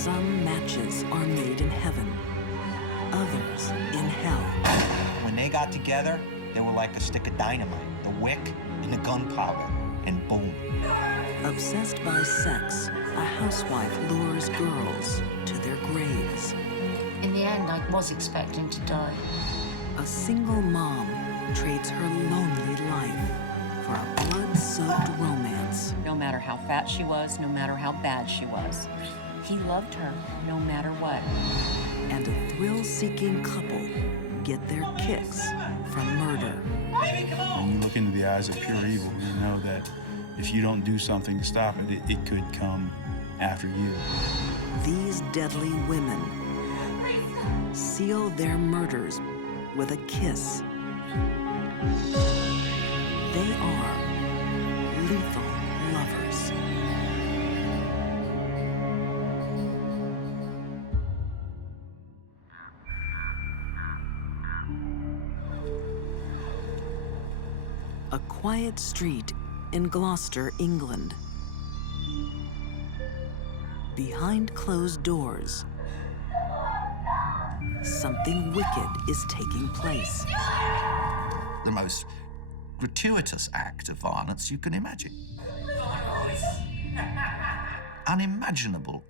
Some matches are made in heaven, others in hell. When they got together, they were like a stick of dynamite, the wick and the gunpowder, and boom. Obsessed by sex, a housewife lures girls to their graves. In the end, I was expecting to die. A single mom trades her lonely life for a blood-soaked romance. No matter how fat she was, no matter how bad she was, he loved her no matter what. And a thrill-seeking couple get their kicks from murder. When you look into the eyes of pure evil, you know that if you don't do something to stop it, it could come after you. These deadly women seal their murders with a kiss. They are lethal lovers. A quiet street in Gloucester, England. Behind closed doors, something wicked is taking place. The most gratuitous act of violence you can imagine. Unimaginable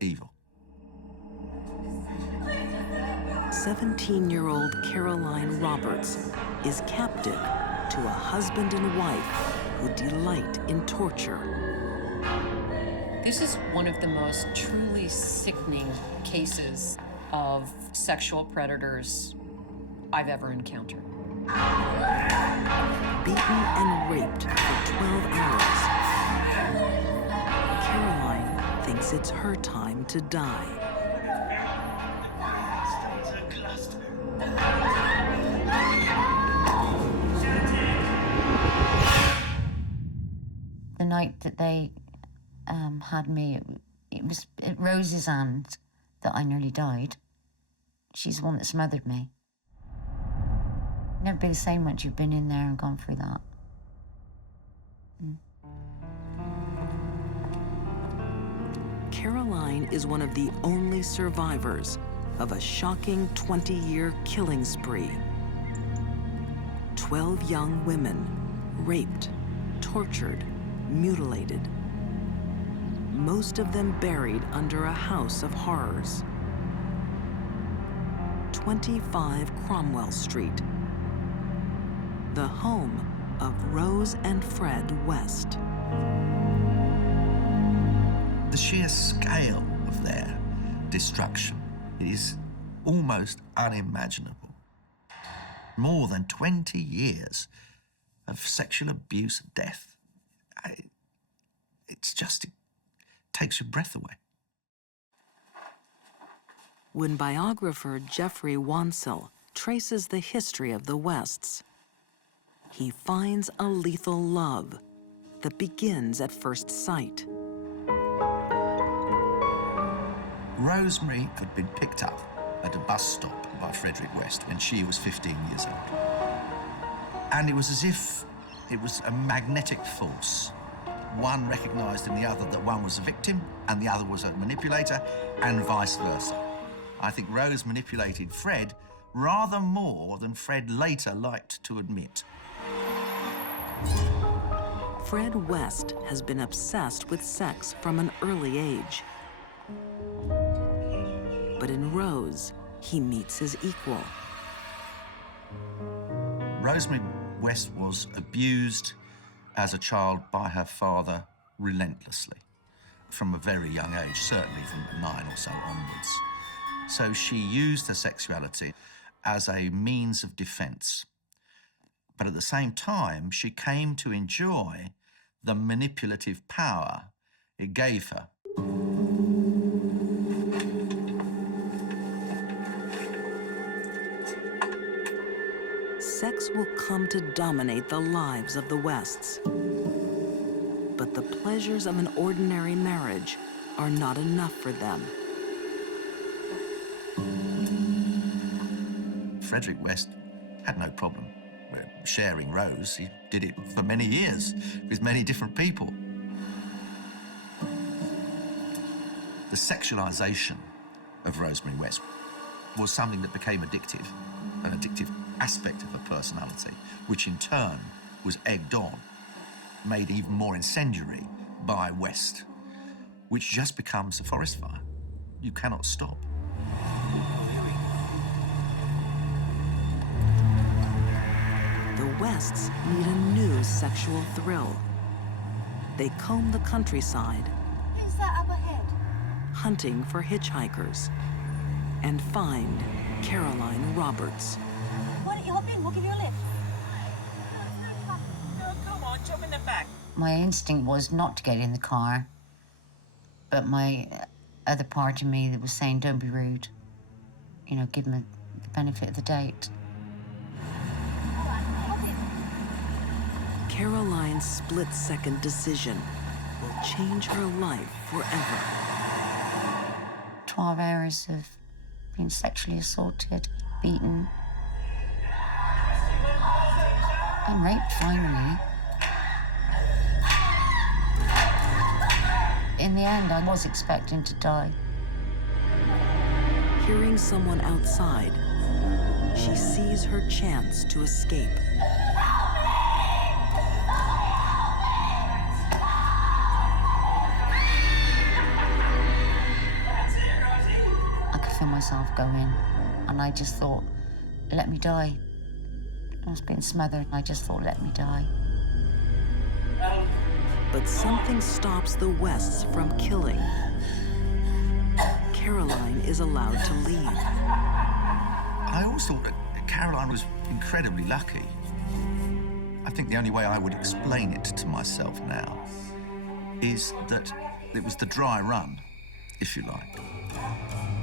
evil. 17-year-old Caroline Roberts is captive to a husband and wife who delight in torture. This is one of the most truly sickening cases of sexual predators I've ever encountered. Beaten and raped for 12 hours, Caroline thinks it's her time to die. The night that they had me, it was at Rose's hand that I nearly died. She's the one that smothered me. Never be the same once you've been in there and gone through that. Caroline is one of the only survivors of a shocking 20-year killing spree. 12 young women raped, tortured, mutilated. Most of them buried under a house of horrors. 25 Cromwell Street, the home of Rose and Fred West. The sheer scale of their destruction is almost unimaginable. More than 20 years of sexual abuse and death. It takes your breath away. When biographer Jeffrey Wansell traces the history of the Wests, he finds a lethal love that begins at first sight. Rosemary had been picked up at a bus stop by Frederick West when she was 15 years old. And it was as if it was a magnetic force. One recognised in the other that one was a victim and the other was a manipulator, and vice versa. I think Rose manipulated Fred rather more than Fred later liked to admit. Fred West has been obsessed with sex from an early age. But in Rose, he meets his equal. Rosemary West was abused as a child by her father relentlessly from a very young age, certainly from 9 or so onwards. So she used her sexuality as a means of defense. But at the same time, she came to enjoy the manipulative power it gave her. Sex will come to dominate the lives of the Wests. But the pleasures of an ordinary marriage are not enough for them. Frederick West had no problem sharing Rose. He did it for many years with many different people. The sexualization of Rosemary West was something that became addictive, an addictive aspect of her personality, which in turn was egged on, made even more incendiary by West, which just becomes a forest fire. You cannot stop. The Wests need a new sexual thrill. They comb the countryside, Who's that up ahead? hunting for hitchhikers, and find Caroline Roberts. Why don't you hop in? We'll give you a lift. Come on, jump in the back. My instinct was not to get in the car, but my other part of me that was saying, don't be rude. You know, give them the benefit of the doubt. Caroline's split-second decision will change her life forever. 12 hours of being sexually assaulted, beaten, and raped finally. In the end, I was expecting to die. Hearing someone outside, she sees her chance to escape. I could feel myself going, and I just thought, let me die. I was being smothered, and I just thought, let me die. But something stops the Wests from killing. Caroline is allowed to leave. I always thought that Caroline was incredibly lucky. I think the only way I would explain it to myself now is that it was the dry run, if you like.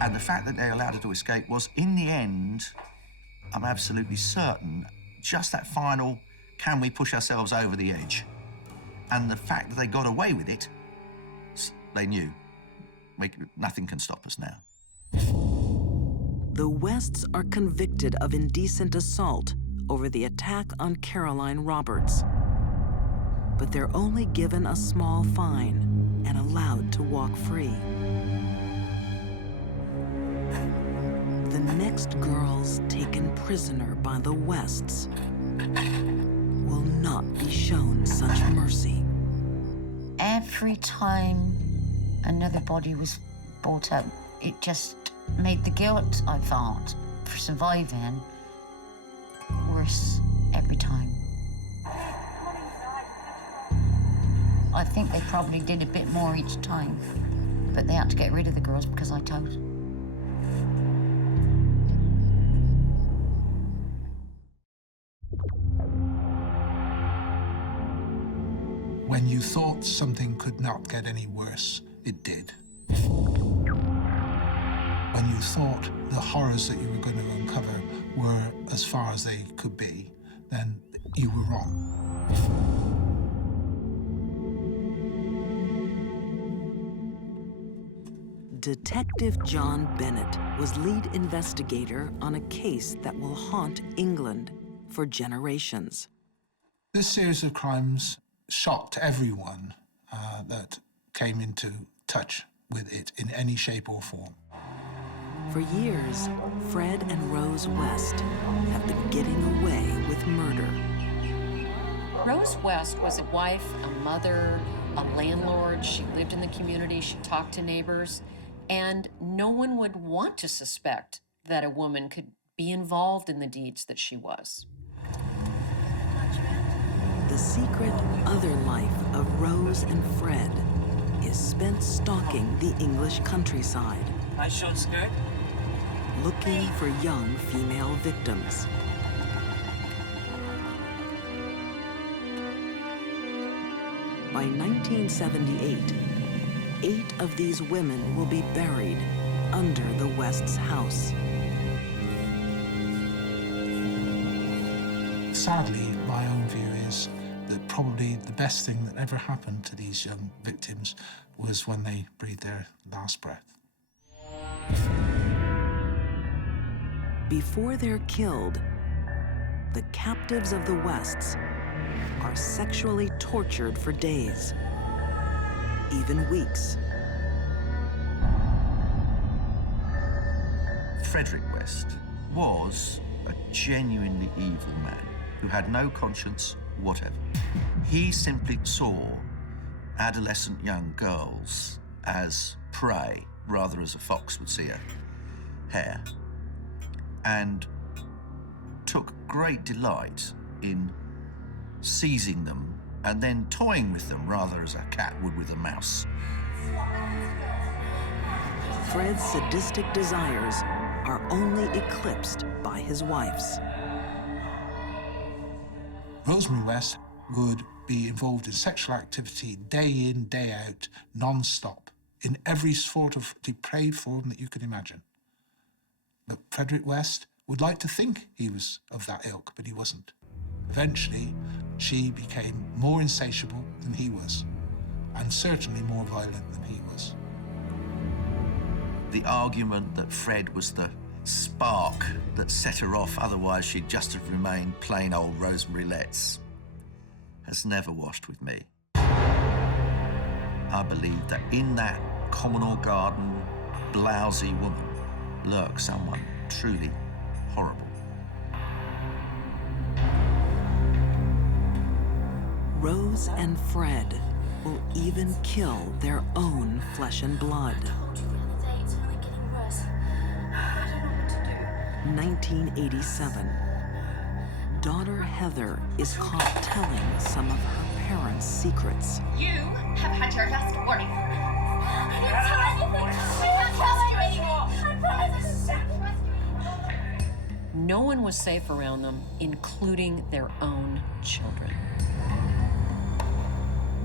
And the fact that they allowed her to escape was, in the end, I'm absolutely certain, just that final, can we push ourselves over the edge? And the fact that they got away with it, they knew, nothing can stop us now. The Wests are convicted of indecent assault over the attack on Caroline Roberts. But they're only given a small fine and allowed to walk free. The next girls taken prisoner by the Wests will not be shown such mercy. Every time another body was brought up, it just made the guilt I felt for surviving worse every time. I think they probably did a bit more each time, but they had to get rid of the girls because I told. When you thought something could not get any worse, it did. When you thought the horrors that you were going to uncover were as far as they could be, then you were wrong. Detective John Bennett was lead investigator on a case that will haunt England for generations. This series of crimes shocked everyone that came into touch with it in any shape or form. For years, Fred and Rose West have been getting away with murder. Rose West was a wife, a mother, a landlord. She lived in the community, she talked to neighbors, and no one would want to suspect that a woman could be involved in the deeds that she was. The secret other life of Rose and Fred is spent stalking the English countryside, Nice short skirt. looking for young female victims. By 1978, 8 of these women will be buried under the West's house. Sadly, my own view is that probably the best thing that ever happened to these young victims was when they breathed their last breath. Before they're killed, the captives of the Wests are sexually tortured for days, even weeks. Frederick West was a genuinely evil man who had no conscience whatever. He simply saw adolescent young girls as prey, rather as a fox would see a hare, and took great delight in seizing them and then toying with them, rather as a cat would with a mouse. Fred's sadistic desires are only eclipsed by his wife's. Rosemary West would be involved in sexual activity day in, day out, non-stop, in every sort of depraved form that you could imagine. But Frederick West would like to think he was of that ilk, but he wasn't. Eventually, she became more insatiable than he was, and certainly more violent than he was. The argument that Fred was the spark that set her off, otherwise she'd just have remained plain old Rosemary Letts, has never washed with me. I believe that in that communal garden, blousy woman lurks someone truly horrible. Rose and Fred will even kill their own flesh and blood. 1987. Daughter Heather is caught telling some of her parents' secrets. You have had your last warning. I didn't tell anything. I didn't tell anything. I promise. No one was safe around them, including their own children.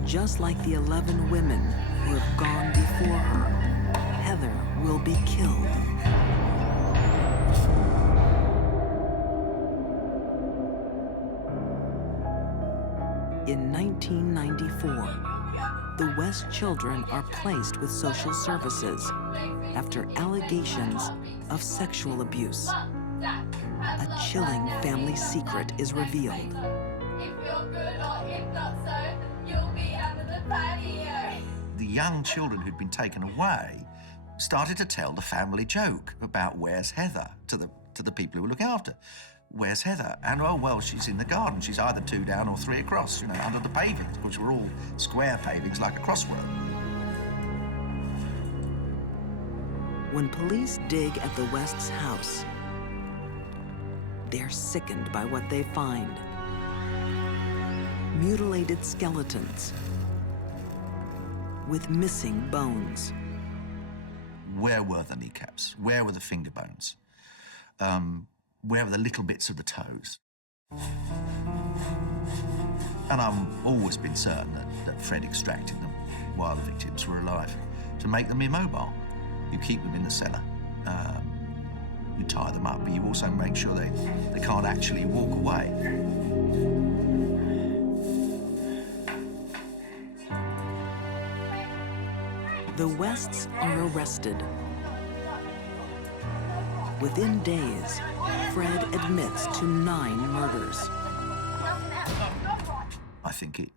Just like the 11 women who have gone before her, Heather will be killed. In 1994, the West children are placed with social services after allegations of sexual abuse. A chilling family secret is revealed. The young children who'd been taken away started to tell the family joke about where's Heather to the people who were looking after. Where's Heather? And, oh, well, she's in the garden. She's either 2 down or 3 across, under the pavings, which were all square pavings like a crossroad. When police dig at the West's house, they're sickened by what they find. Mutilated skeletons with missing bones. Where were the kneecaps? Where were the finger bones? Where were the little bits of the toes? And I've always been certain that Fred extracted them while the victims were alive to make them immobile. You keep them in the cellar, you tie them up, but you also make sure they can't actually walk away. The Wests are arrested. Within days, Fred admits to 9 murders. I think it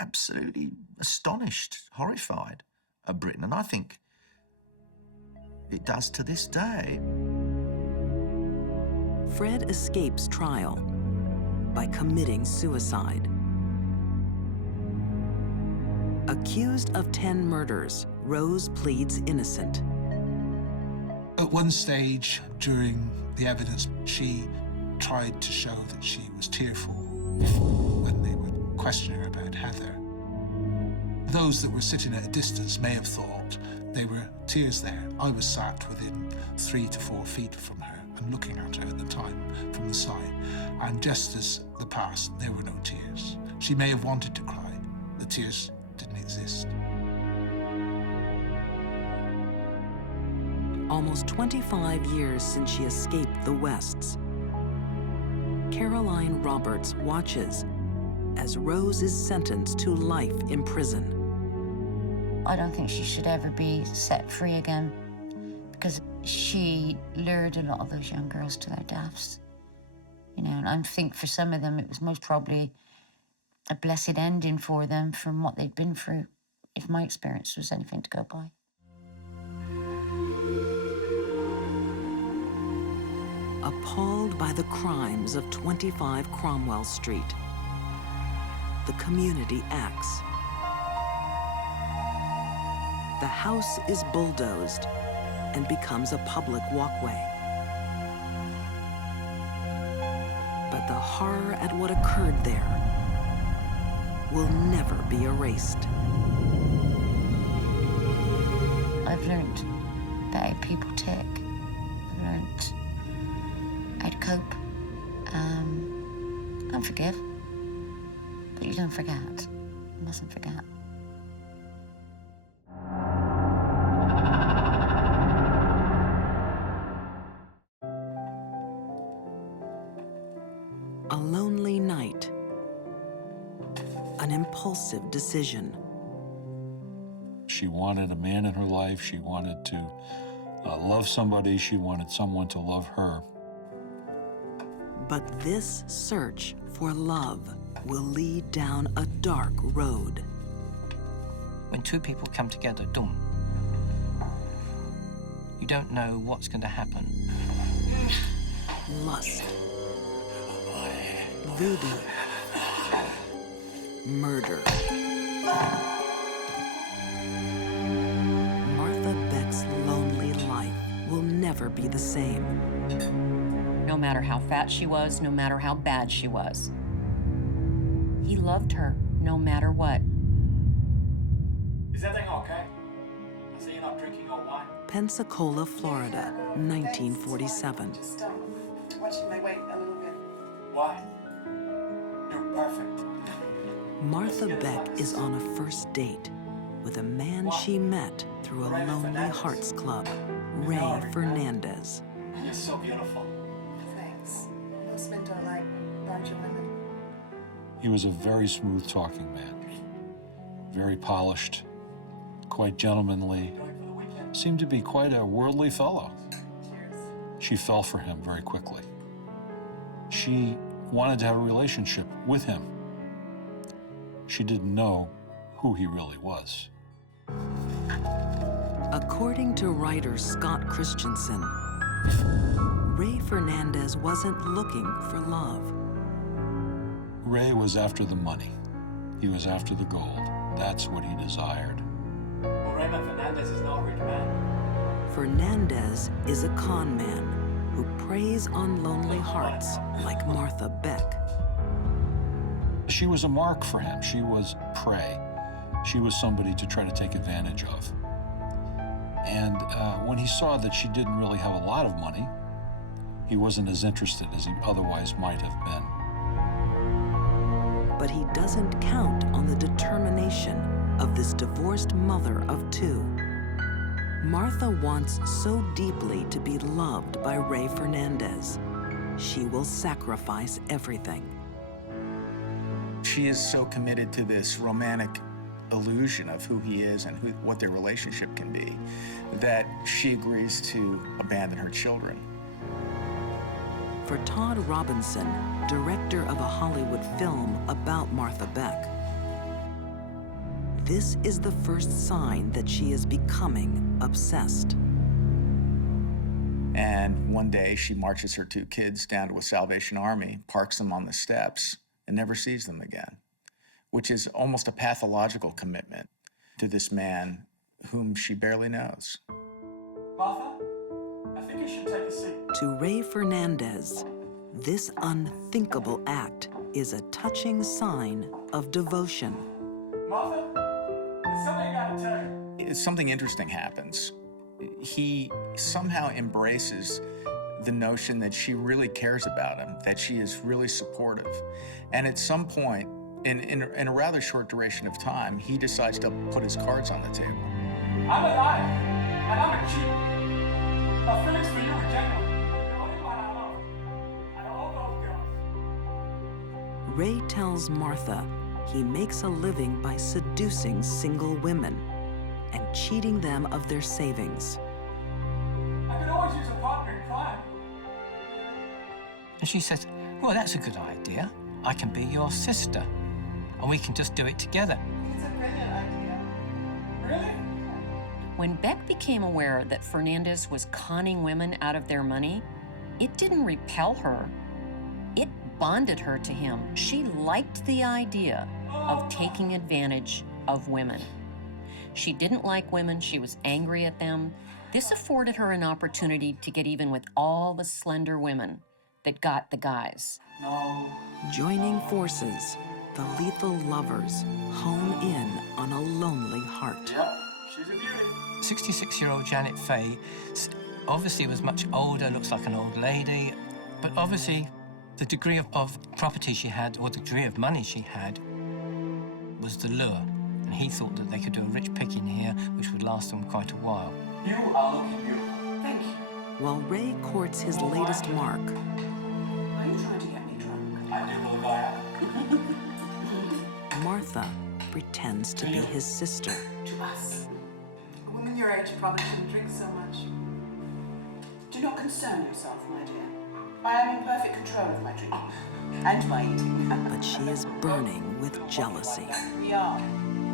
absolutely astonished, horrified Britain, and I think it does to this day. Fred escapes trial by committing suicide. Accused of 10 murders, Rose pleads innocent. At one stage during the evidence, she tried to show that she was tearful when they would question her about Heather. Those that were sitting at a distance may have thought there were tears there. I was sat within 3 to 4 feet from her and looking at her at the time from the side. And just as the past, there were no tears. She may have wanted to cry. The tears didn't exist. Almost 25 years since she escaped the Wests, Caroline Roberts watches as Rose is sentenced to life in prison. I don't think she should ever be set free again because she lured a lot of those young girls to their deaths. And I think for some of them it was most probably a blessed ending for them from what they'd been through, if my experience was anything to go by. Appalled by the crimes of 25 Cromwell Street, the community acts. The house is bulldozed and becomes a public walkway. But the horror at what occurred there will never be erased. I've learned that how people tick. I've learned how to cope. And forgive. But you don't forget. You mustn't forget. A lonely night. An impulsive decision. She wanted a man in her life. She wanted to love somebody. She wanted someone to love her. But this search for love will lead down a dark road. When two people come together, you don't know what's going to happen. Lust. Voodoo. Murder. Martha Beck's lonely life will never be the same. No matter how fat she was, no matter how bad she was. He loved her, no matter what. Is everything okay? I see you're not drinking or wine. Pensacola, Florida, 1947. Just watching my weight a little bit. Why? You're perfect. Martha Beck is on a first date with a man she met through a Lonely Hearts Club, Ray Fernandez. You're so beautiful. Thanks. Most men don't like larger women. He was a very smooth-talking man, very polished, quite gentlemanly, seemed to be quite a worldly fellow. She fell for him very quickly. She wanted to have a relationship with him. She didn't know who he really was. According to writer Scott Christensen, Ray Fernandez wasn't looking for love. Ray was after the money. He was after the gold. That's what he desired. Well, Raymond Fernandez is not a rich man. Fernandez is a con man who preys on lonely hearts like Martha Beck. She was a mark for him. She was prey. She was somebody to try to take advantage of. And when he saw that she didn't really have a lot of money, he wasn't as interested as he otherwise might have been. But he doesn't count on the determination of this divorced mother of two. Martha wants so deeply to be loved by Ray Fernandez, she will sacrifice everything. She is so committed to this romantic illusion of who he is and what their relationship can be that she agrees to abandon her children. For Todd Robinson, director of a Hollywood film about Martha Beck, this is the first sign that she is becoming obsessed. And one day she marches her two kids down to a Salvation Army, parks them on the steps, and never sees them again, which is almost a pathological commitment to this man whom she barely knows. Martha, I think you should take a seat. To Ray Fernandez, this unthinkable act is a touching sign of devotion. Martha, there's something I gotta tell you. Something interesting happens. He somehow embraces the notion that she really cares about him, that she is really supportive. And at some point, in a rather short duration of time, he decides to put his cards on the table. I'm a liar, and I'm a cheat. My feelings for you are genuine. You're the only one I love. And all those girls. Ray tells Martha he makes a living by seducing single women and cheating them of their savings. I could always use a partner in crime. And she says, well, that's a good idea. I can be your sister, and we can just do it together. It's a brilliant idea. Really? When Beck became aware that Fernandez was conning women out of their money, it didn't repel her. It bonded her to him. She liked the idea of taking advantage of women. She didn't like women. She was angry at them. This afforded her an opportunity to get even with all the slender women that got the guys. Joining forces, the lethal lovers hone in on a lonely heart. Yep, she's a beauty. 66-year-old Janet Fay obviously was much older, looks like an old lady, but obviously the degree of property she had, or the degree of money she had, was the lure. And he thought that they could do a rich picking here, which would last them quite a while. You are looking beautiful. Thank you. While Ray courts his latest mark, Are you trying to get me drunk? I do believe I am. Martha pretends to be his sister. To us. A woman your age probably shouldn't drink so much. Do not concern yourself, my dear. I am in perfect control of my drinking and my eating. But she is burning with jealousy. We are.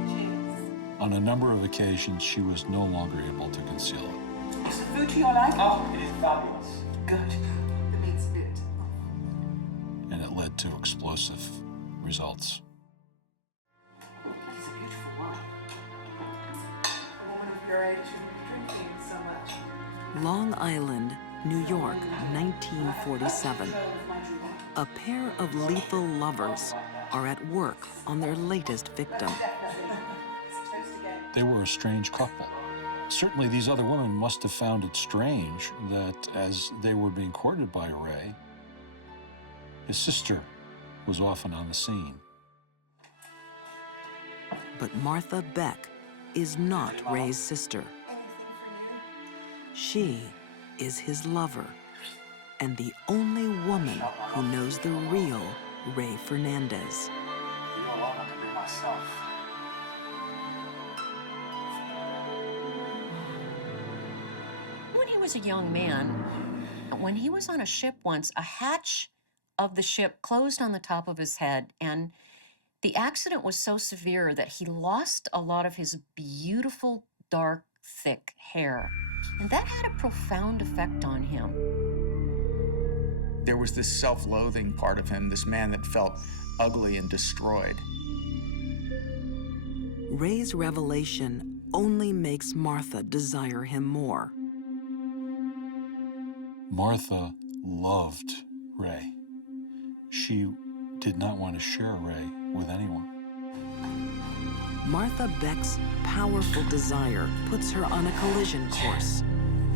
Cheers. On a number of occasions, she was no longer able to conceal it. Is the food to your liking? Oh, it is fabulous. Good. The meat's a bit. And it led to explosive results. That is a beautiful wine. A woman of your age shouldn't be drinking so much. Long Island, New York, 1947. Control of my drinking. A pair of lethal lovers are at work on their latest victim. Toast again. They were a strange couple. Certainly these other women must have found it strange that as they were being courted by Ray, his sister was often on the scene. But Martha Beck is not Ray's sister. She is his lover, and the only woman who knows the real Ray Fernandez. You know what? I could be myself. When he was a young man, when he was on a ship once, a hatch of the ship closed on the top of his head, and the accident was so severe that he lost a lot of his beautiful, dark, thick hair. And that had a profound effect on him. There was this self-loathing part of him, this man that felt ugly and destroyed. Ray's revelation only makes Martha desire him more. Martha loved Ray. She did not want to share Ray with anyone. Martha Beck's powerful desire puts her on a collision course.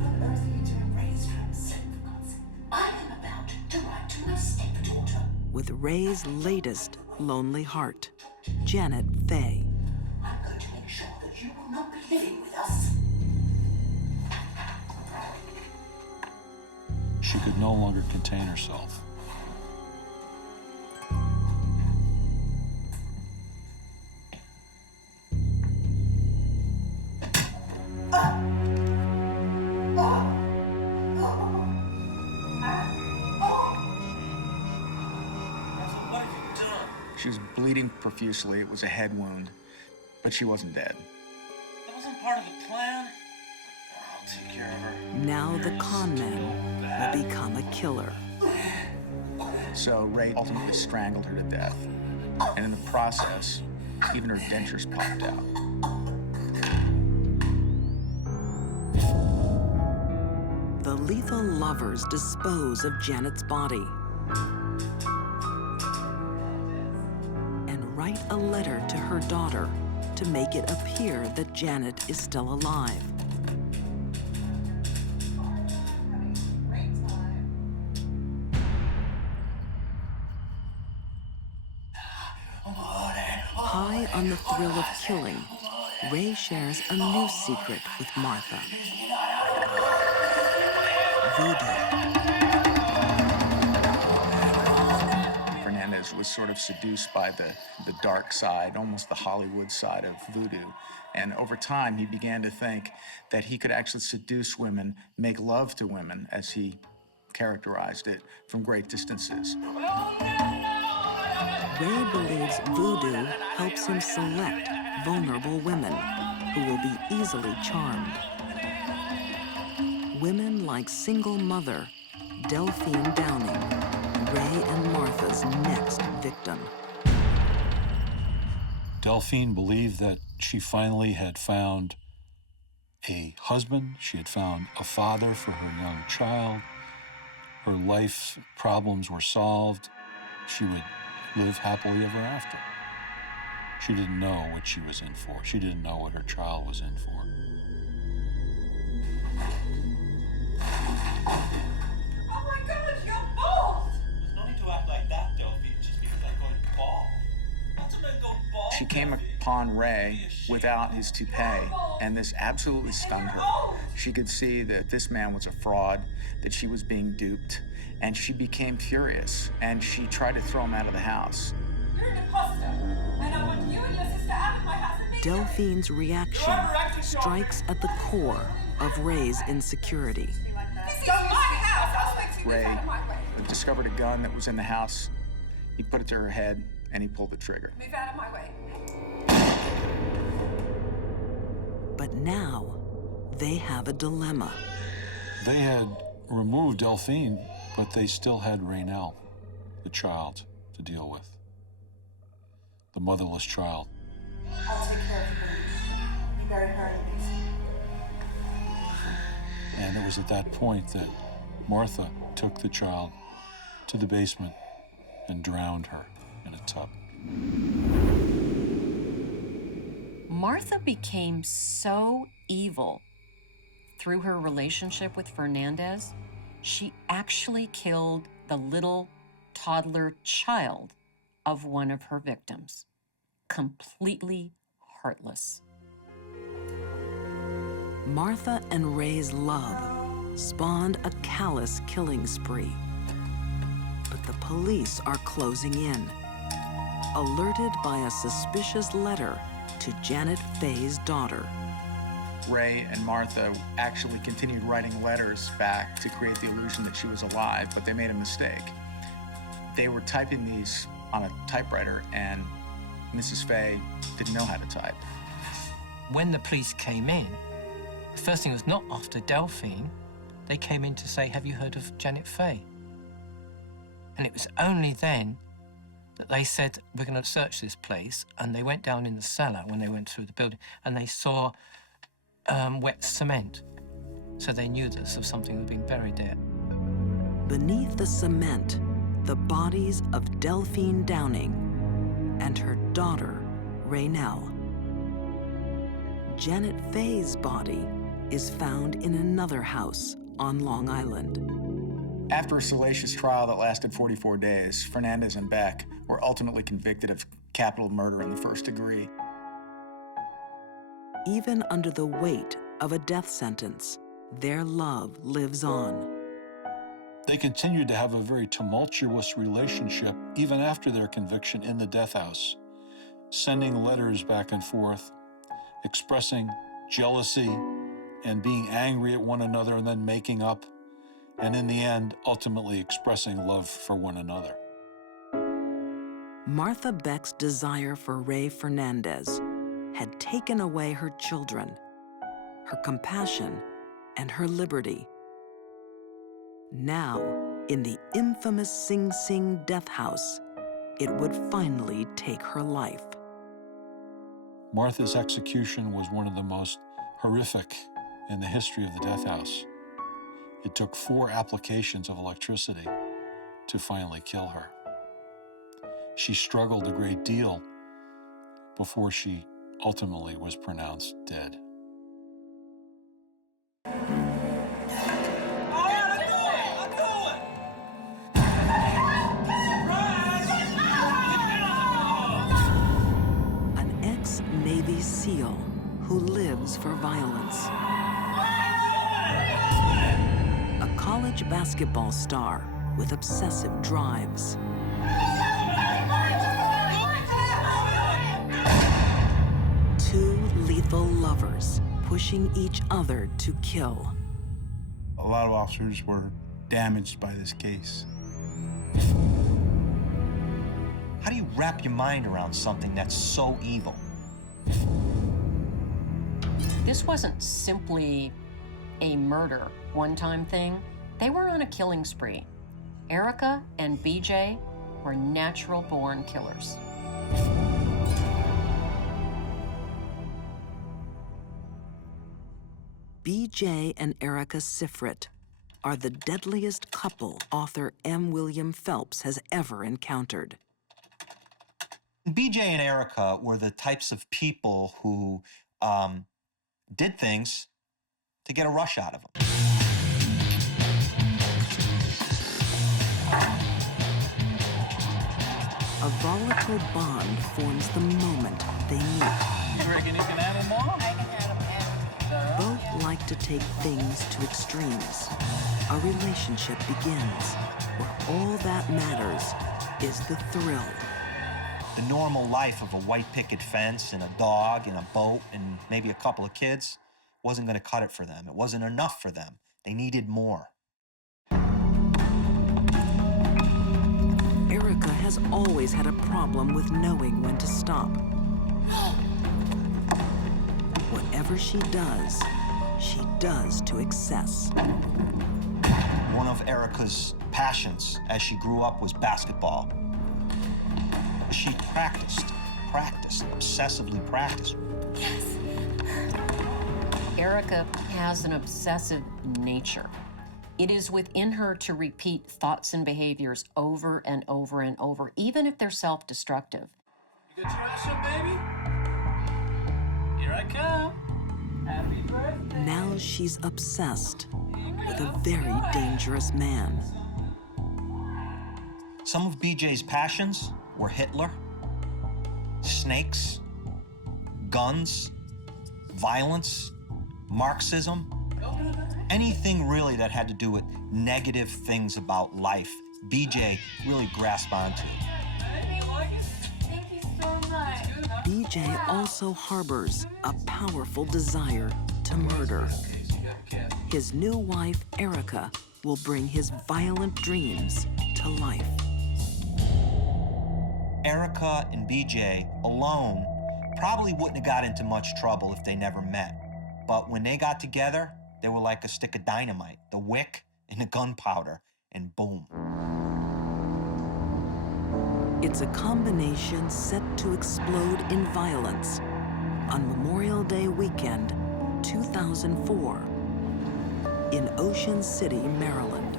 What on earth are you doing? Raise from sin, for God's sake. I am about to write to my stepdaughter. With Ray's latest lonely heart, Janet Fay. I'm going to make sure that you will not be living with us. She could no longer contain herself. She was bleeding profusely. It was a head wound, but she wasn't dead. That wasn't part of the plan. I'll take care of her. Now the con man will become a killer. So Ray ultimately strangled her to death. And in the process, even her dentures popped out. The lethal lovers dispose of Janet's body and write a letter to her daughter to make it appear that Janet is still alive. High on the thrill of killing, Ray shares a new secret with Martha. Voodoo. Fernandez was sort of seduced by the dark side, almost the Hollywood side of voodoo. And over time, he began to think that he could actually seduce women, make love to women, as he characterized it, from great distances. Ray believes voodoo helps him select vulnerable women who will be easily charmed. Women like single mother Delphine Downing, Ray and Martha's next victim. Delphine believed that she finally had found a husband, she had found a father for her young child, her life problems were solved, she would live happily ever after. She didn't know what she was in for. She didn't know what her child was in for. Oh my God, you're bald! There's no need to act like that, Delphine, just because I'm going bald. Lots of men go bald. She came upon Ray without his toupee, and this absolutely stunned her. She could see that this man was a fraud, that she was being duped, and she became furious, and she tried to throw him out of the house. You're an imposter, and I want you and your sister out of my house. Delphine's reaction strikes at the core of Ray's insecurity. This is my house. I'll speak to you. Ray Out of my way. discovered a gun that was in the house. He put it to her head, and he pulled the trigger. Move out of my way. But now, they have a dilemma. They had removed Delphine, but they still had Raynell, the child, to deal with. The motherless child. I'll take care of her. You bury her in peace. And it was at that point that Martha took the child to the basement and drowned her in a tub. Martha became so evil through her relationship with Fernandez, she actually killed the little toddler child of one of her victims. Completely heartless. Martha and Ray's love spawned a callous killing spree. But the police are closing in, alerted by a suspicious letter to Janet Faye's daughter. Ray and Martha actually continued writing letters back to create the illusion that she was alive, but they made a mistake. They were typing these on a typewriter, and Mrs. Faye didn't know how to type. When the police came in, the first thing was not after Delphine. They came in to say, have you heard of Janet Faye? And it was only then that they said, we're going to search this place. And they went down in the cellar when they went through the building, and they saw wet cement. So they knew that something had been buried there. Beneath the cement, the bodies of Delphine Downing and her daughter, Raynell. Janet Faye's body is found in another house on Long Island. After a salacious trial that lasted 44 days, Fernandez and Beck were ultimately convicted of capital murder in the first degree. Even under the weight of a death sentence, their love lives on. They continued to have a very tumultuous relationship even after their conviction in the death house, sending letters back and forth, expressing jealousy and being angry at one another and then making up, and in the end, ultimately expressing love for one another. Martha Beck's desire for Ray Fernandez had taken away her children, her compassion, and her liberty. Now, in the infamous Sing Sing death house, it would finally take her life. Martha's execution was one of the most horrific in the history of the death house. It took 4 applications of electricity to finally kill her. She struggled a great deal before she ultimately was pronounced dead. An ex-Navy SEAL who lives for violence. A college basketball star with obsessive drives. Two lethal lovers pushing each other to kill. A lot of officers were damaged by this case. How do you wrap your mind around something that's so evil? This wasn't simply a murder, one-time thing. They were on a killing spree. Erika and BJ were natural-born killers. BJ and Erika Sifrit are the deadliest couple author M. William Phelps has ever encountered. BJ and Erika were the types of people who did things to get a rush out of them. A volatile bond forms the moment they meet. You reckon you can handle more? I can handle more. Both like to take things to extremes. A relationship begins where all that matters is the thrill. The normal life of a white picket fence and a dog and a boat and maybe a couple of kids wasn't going to cut it for them. It wasn't enough for them. They needed more. Erika has always had a problem with knowing when to stop. Whatever she does to excess. One of Erika's passions as she grew up was basketball. She practiced, obsessively practiced. Yes. Erika has an obsessive nature. It is within her to repeat thoughts and behaviors over and over and over, even if they're self-destructive. You got your eyes shut, baby? Here I come. Happy birthday. Now she's obsessed with a very dangerous man. Some of BJ's passions were Hitler, snakes, guns, violence, Marxism, anything really that had to do with negative things about life, BJ really grasped onto. Thank you so much. BJ also harbors a powerful desire to murder. His new wife, Erika, will bring his violent dreams to life. Erika and BJ alone probably wouldn't have got into much trouble if they never met. But when they got together, they were like a stick of dynamite, the wick and the gunpowder, and boom. It's a combination set to explode in violence on Memorial Day weekend, 2004, in Ocean City, Maryland.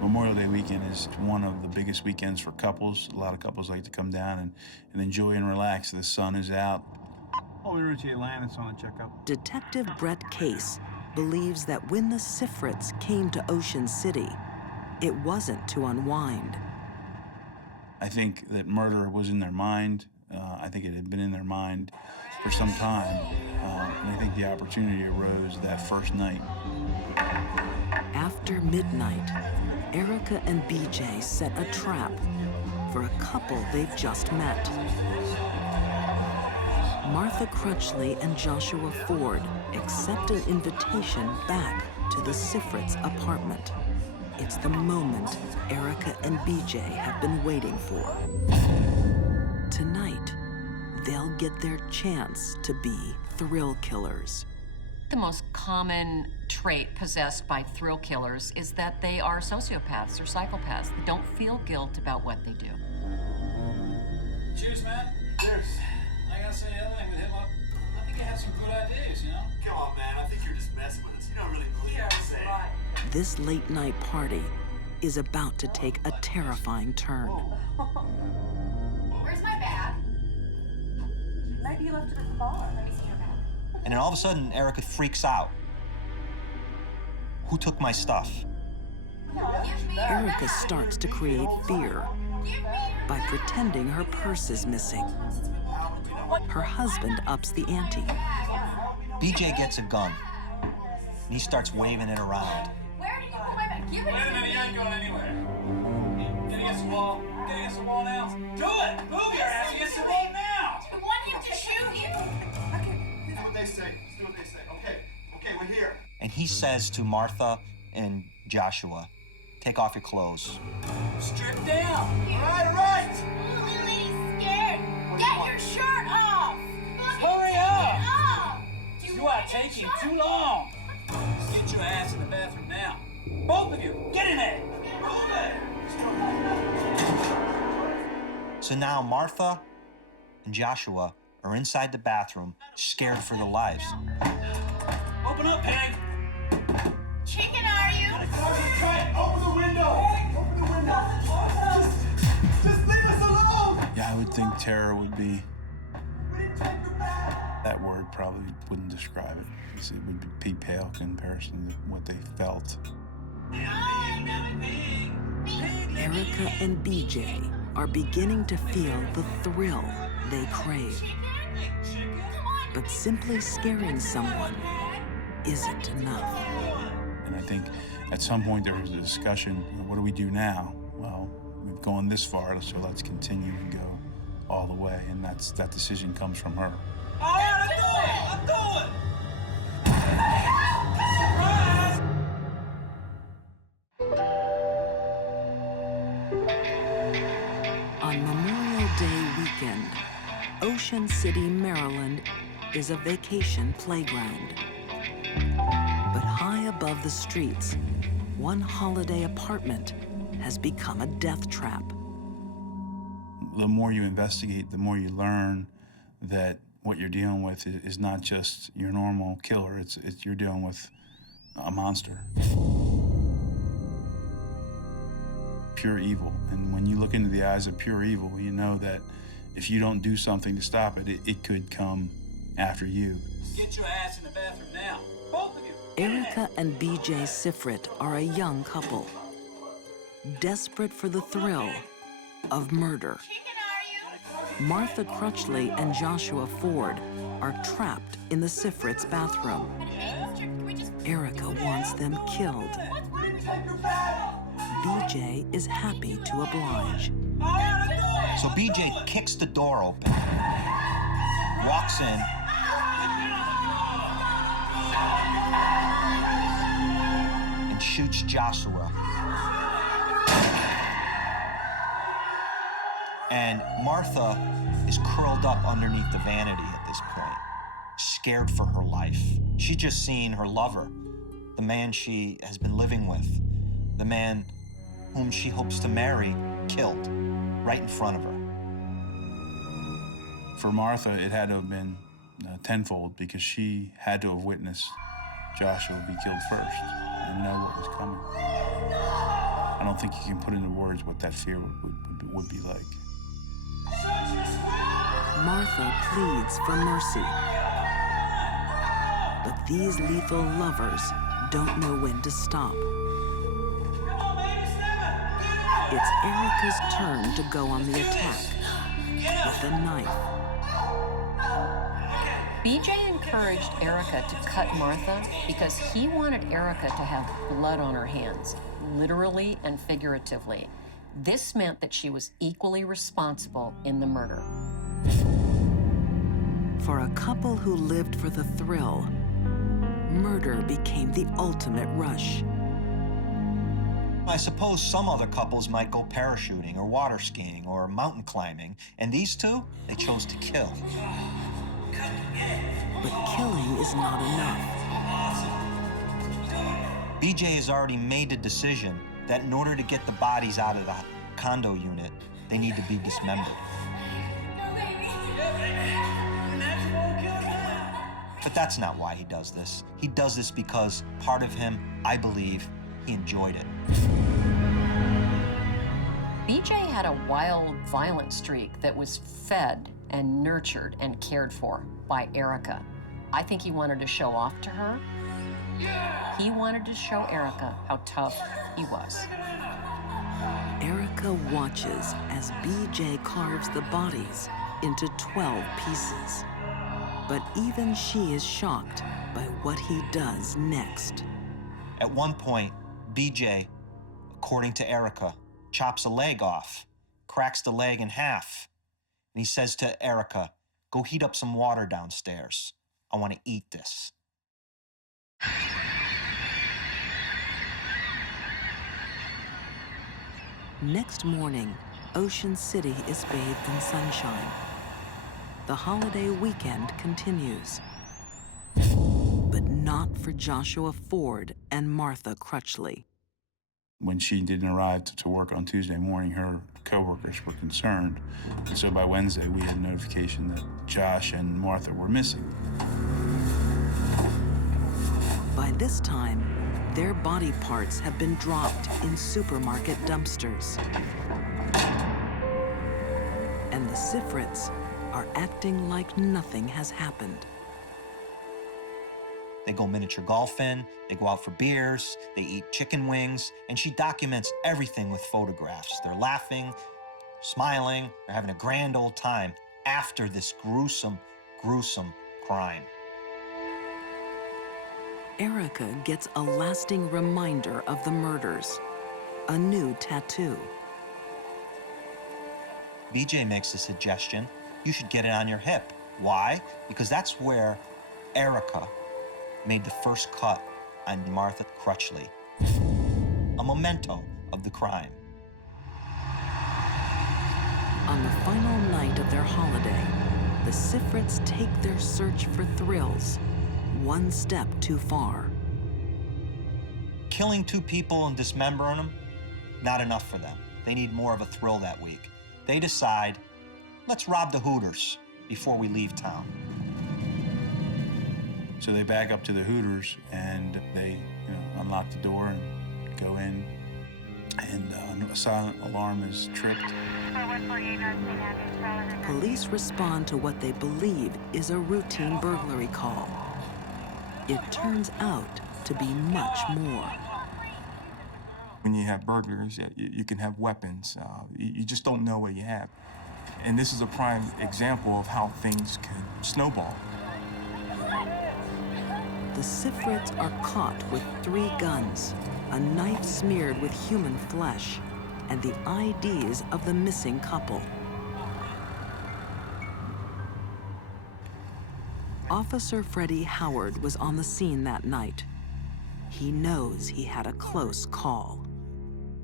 Memorial Day weekend is one of the biggest weekends for couples. A lot of couples like to come down and enjoy and relax. The sun is out. Oh, we were to Atlantis on a checkup. Detective Brett Case believes that when the Sifrits came to Ocean City, it wasn't to unwind. I think that murder was in their mind. I think it had been in their mind for some time. And I think the opportunity arose that first night. After midnight, Erika and BJ set a trap for a couple they've just met. Martha Crutchley and Joshua Ford accept an invitation back to the Sifrits' apartment. It's the moment Erika and BJ have been waiting for. Tonight, they'll get their chance to be thrill killers. The most common trait possessed by thrill killers is that they are sociopaths or psychopaths that don't feel guilt about what they do. Cheers, man. Cheers. I gotta say, I think you have some good ideas, you know? Come on, man. I think you're just messing with us. You don't really believe what you're saying. This late-night party is about to take a terrifying turn. Where's my bag? Maybe you left it at the bar. Let me see your bag. And then all of a sudden, Erika freaks out. Who took my stuff? Erika starts to create fear by pretending her purse is missing. Her husband ups the ante. BJ gets a gun, and he starts waving it around. Where did you put my bag? Give it Wait a to minute, me. you ain't going anywhere. Get against the wall. Get against the wall now. Do it! Move your ass against the wall now! I want him to shoot you. Do what they say. Just do what they say. Okay, we're here. And he says to Martha and Joshua, take off your clothes. Strip down. All right. Oh, Lily's scared. Get your shirt off. Hurry up. Off. You are taking too long. Just get your ass in the bathroom now. So now Martha and Joshua are inside the bathroom, scared for their lives. Open up, Peg. Chicken, are you? Open the window! Open the window! Just leave us alone! Yeah, I would think terror would be... That word probably wouldn't describe it. It would be pale in comparison to what they felt. Erika and BJ are beginning to feel the thrill they crave. But simply scaring someone isn't enough. And I think at some point there was a discussion, what do we do now? Well, we've gone this far, so let's continue and go all the way. And that decision comes from her. All right, I'm going. On Memorial Day weekend, Ocean City, Maryland is a vacation playground. But high above the streets, one holiday apartment has become a death trap. The more you investigate, the more you learn that what you're dealing with is not just your normal killer, it's you're dealing with a monster. Pure evil. And when you look into the eyes of pure evil, you know that if you don't do something to stop it, it could come after you. Get your ass in the bathroom now. Both of you. Erika and BJ Sifrit are a young couple, desperate for the thrill of murder. Martha Crutchley and Joshua Ford are trapped in the Sifrits' bathroom. Erika wants them killed. BJ is happy to oblige. So BJ kicks the door open, walks in, and shoots Joshua. And Martha is curled up underneath the vanity at this point, scared for her life. She's just seen her lover, the man she has been living with, the man whom she hopes to marry, killed right in front of her. For Martha, it had to have been tenfold because she had to have witnessed Joshua be killed first and know what was coming. I don't think you can put into words what that fear would be like. Martha pleads for mercy. But these lethal lovers don't know when to stop. It's Erika's turn to go on the attack with a knife. BJ encouraged Erika to cut Martha because he wanted Erika to have blood on her hands, literally and figuratively. This meant that she was equally responsible in the murder. For a couple who lived for the thrill, murder became the ultimate rush. I suppose some other couples might go parachuting or water skiing or mountain climbing, and these two, they chose to kill. But killing is not enough. BJ has already made the decision that in order to get the bodies out of the condo unit, they need to be dismembered. But that's not why he does this. He does this because part of him, I believe, he enjoyed it. BJ had a wild, violent streak that was fed and nurtured and cared for by Erika. I think he wanted to show off to her. He wanted to show Erika how tough he was. Erika watches as BJ carves the bodies into 12 pieces. But even she is shocked by what he does next. At one point, BJ, according to Erika, chops a leg off, cracks the leg in half, and he says to Erika, "Go heat up some water downstairs. I want to eat this." Next morning, Ocean City is bathed in sunshine. The holiday weekend continues. But not for Joshua Ford and Martha Crutchley. When she didn't arrive to work on Tuesday morning, her coworkers were concerned. And so by Wednesday, we had notification that Josh and Martha were missing. By this time, their body parts have been dropped in supermarket dumpsters. And the Sifrits are acting like nothing has happened. They go miniature golfing, they go out for beers, they eat chicken wings, and she documents everything with photographs. They're laughing, smiling, they're having a grand old time after this gruesome, gruesome crime. Erika gets a lasting reminder of the murders, a new tattoo. BJ makes a suggestion. You should get it on your hip. Why? Because that's where Erika made the first cut on Martha Crutchley, a memento of the crime. On the final night of their holiday, the Sifrits take their search for thrills one step too far. Killing 2 people and dismembering them, not enough for them. They need more of a thrill that week. They decide, let's rob the Hooters before we leave town. So they back up to the Hooters and they unlock the door and go in, and a silent alarm is tripped. Police respond to what they believe is a routine burglary call. It turns out to be much more. When you have burglars, you can have weapons. You just don't know what you have. And this is a prime example of how things can snowball. The Sifrits are caught with 3 guns, a knife smeared with human flesh, and the IDs of the missing couple. Officer Freddie Howard was on the scene that night. He knows he had a close call.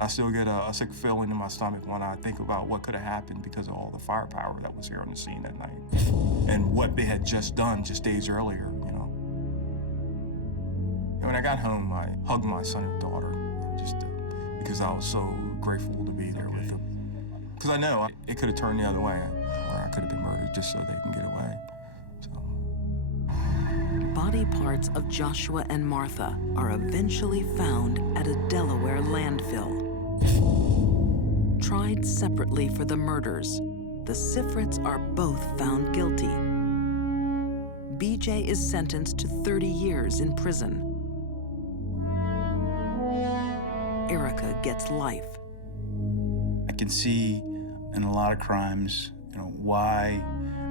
I still get a sick feeling in my stomach when I think about what could have happened because of all the firepower that was here on the scene that night. And what they had just done just days earlier, And when I got home, I hugged my son and daughter, because I was so grateful to be there with them. Because I know it could have turned the other way, or I could have been murdered just so they can get away. Body parts of Joshua and Martha are eventually found at a Delaware landfill. Tried separately for the murders, the Sifrits are both found guilty. BJ is sentenced to 30 years in prison. Erika gets life. I can see in a lot of crimes, why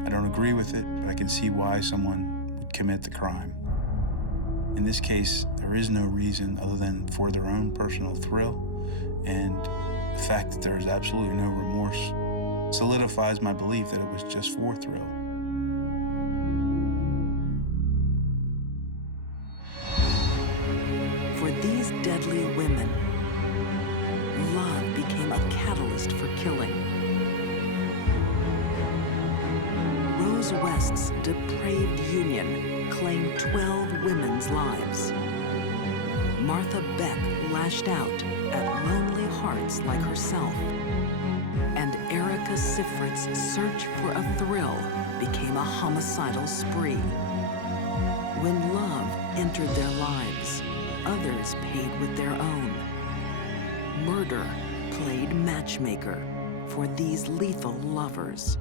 I don't agree with it, but I can see why someone would commit the crime. In this case, there is no reason other than for their own personal thrill, and the fact that there is absolutely no remorse solidifies my belief that it was just for thrill. For these deadly women, love became a catalyst for killing. Rose West's depraved union claimed 12 women's lives. Martha Beck lashed out at lonely hearts like herself. And Erika Sifrit's search for a thrill became a homicidal spree. When love entered their lives, others paid with their own. Murder played matchmaker for these lethal lovers.